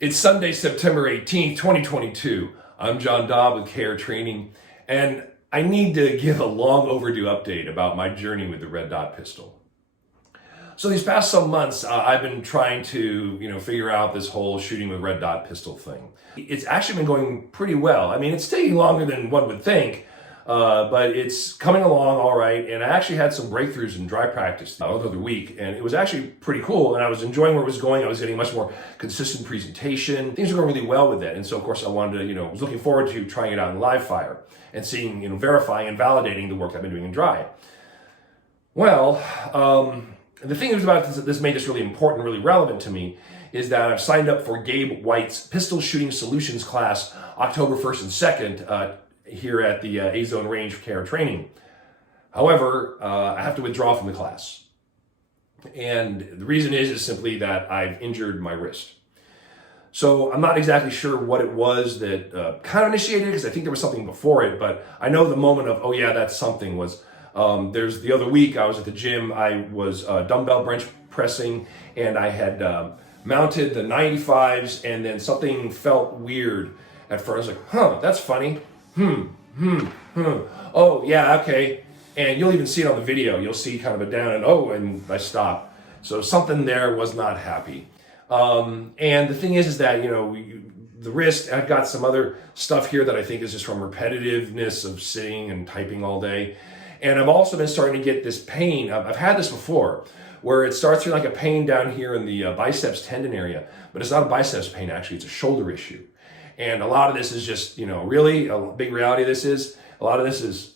It's Sunday, September 18th, 2022. I'm John Daub with Care Training, and I need to give a long overdue update about my journey with the red dot pistol. So these past some months, I've been trying to, figure out this whole shooting with red dot pistol thing. It's actually been going pretty well. I mean, it's taking longer than one would think, but it's coming along all right. And I actually had some breakthroughs in dry practice the other week, and it was actually pretty cool. And I was enjoying where it was going. I was getting much more consistent presentation. Things were going really well with it. And so, of course, I wanted to, was looking forward to trying it out in live fire and seeing, verifying and validating the work I've been doing in dry. Well, the thing is about this made this really important, really relevant to me, is that I've signed up for Gabe White's Pistol Shooting Solutions class October 1st and 2nd here at the A-Zone Range for Care Training. However, I have to withdraw from the class. And the reason is simply that I've injured my wrist. So I'm not exactly sure what it was that kind of initiated it, because I think there was something before it, but I know the moment of, oh yeah, that's something was, there's the other week I was at the gym, I was dumbbell bench pressing, and I had mounted the 95s, and then something felt weird at first. I was like, that's funny. Oh yeah, okay. And you'll even see it on the video. You'll see kind of a down and I stopped. So something there was not happy. And the thing is that, the wrist, I've got some other stuff here that I think is just from repetitiveness of sitting and typing all day. And I've also been starting to get this pain. I've had this before, where it starts feeling like a pain down here in the biceps tendon area, but it's not a biceps pain, actually, it's a shoulder issue. And a lot of this is just, really, a big reality of this is, a lot of this is,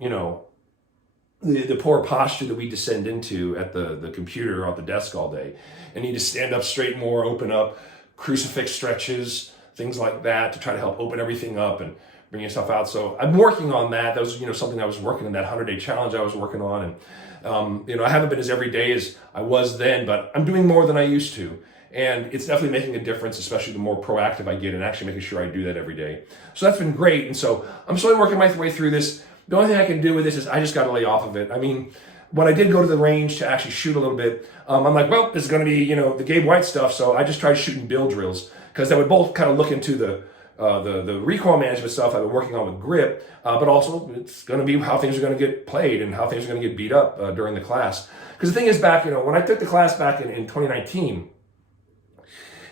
the poor posture that we descend into at the computer or at the desk all day. And you need to stand up straight more, open up, crucifix stretches, things like that to try to help open everything up and bring yourself out. So I'm working on that. That was, something I was working in that 100-day challenge I was working on. And, I haven't been as everyday as I was then, but I'm doing more than I used to. And it's definitely making a difference, especially the more proactive I get and actually making sure I do that every day. So that's been great. And so I'm slowly working my way through this. The only thing I can do with this is I just got to lay off of it. I mean, when I did go to the range to actually shoot a little bit, I'm like, well, this is going to be, the Gabe White stuff. So I just tried shooting bill drills because they would both kind of look into the recoil management stuff I've been working on with grip, but also it's going to be how things are going to get played and how things are going to get beat up during the class. Because the thing is back, when I took the class back in 2019,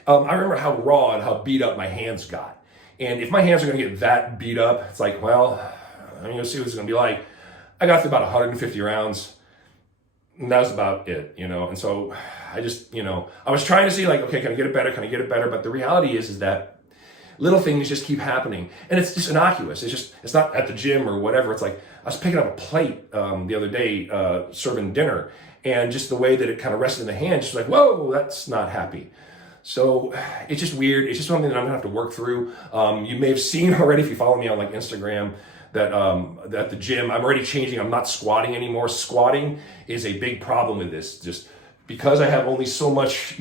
I remember how raw and how beat up my hands got. And if my hands are going to get that beat up, it's like, well, I'm going to see what it's going to be like. I got through about 150 rounds, and that was about it, And so I just, I was trying to see like, okay, can I get it better? Can I get it better? But the reality is that little things just keep happening. And it's just innocuous. It's not at the gym or whatever. It's like I was picking up a plate the other day serving dinner, and just the way that it kind of rested in the hand, just like, whoa, that's not happy. So it's just weird. It's just something that I'm gonna have to work through. You may have seen already if you follow me on like Instagram that at the gym I'm already changing. I'm not squatting anymore. Squatting is a big problem with this. Just because I have only so much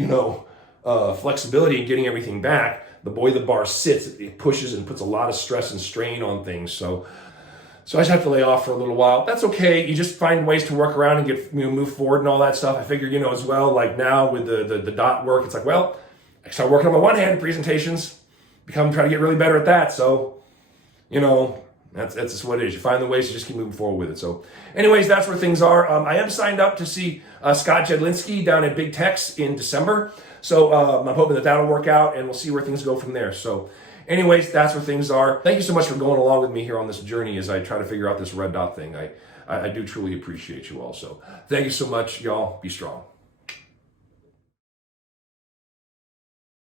flexibility in getting everything back, the way the bar sits, it pushes and puts a lot of stress and strain on things. So I just have to lay off for a little while. That's okay. You just find ways to work around and get move forward and all that stuff. I figure, as well, like now with the dot work, it's like, well, I start working on my one-hand presentations, trying to get really better at that. So, that's just what it is. You find the ways to just keep moving forward with it. So anyways, that's where things are. I am signed up to see Scott Jedlinski down at Big Tex in December. So I'm hoping that that'll work out, and we'll see where things go from there. So anyways, that's where things are. Thank you so much for going along with me here on this journey as I try to figure out this red dot thing. I do truly appreciate you all. So thank you so much, y'all. Be strong.